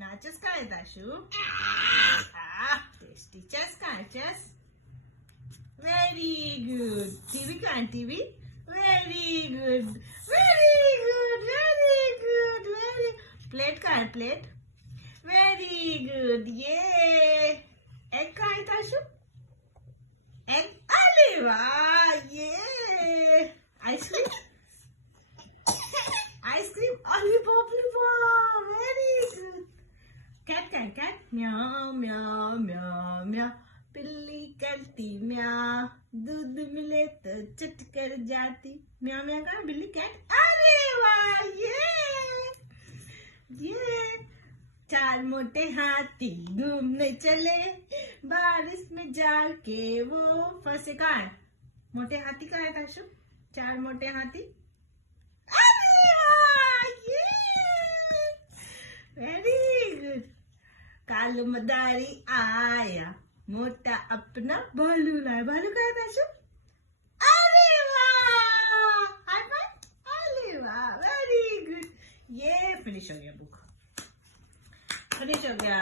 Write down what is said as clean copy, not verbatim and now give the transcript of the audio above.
Nachos काय Dashu? Tasty. Chess काय chess? Very good. TV काय TV? Very good. Very good. Very good. Very. Plate काय plate? Very good. Yay. Egg काय Dashu? Egg. अरे वाह. Yay. Ice cream? Ice cream, lollipop, lollipop, very good. Cat can cat, meow, meow, meow, meow. पिल्ली करती म्याँ, दूध मिले तो चट कर जाती. म्याँ म्याँ का बिल्ली कैट. अरे वाह ये चार मोटे हाथी घूमने चले, बारिश में जाके वो फंसे. कहाँ है मोटे हाथी? कहाँ है ताशु? चार मोटे हाथी. Very good. कालू मदारी आया, मोटा अपना भालू लाया. भालू का था शु? अरे वाह. High five. अरे वाह, वेरी गुड. ये फिनिश हो गया बुक. फिनिश हो गया.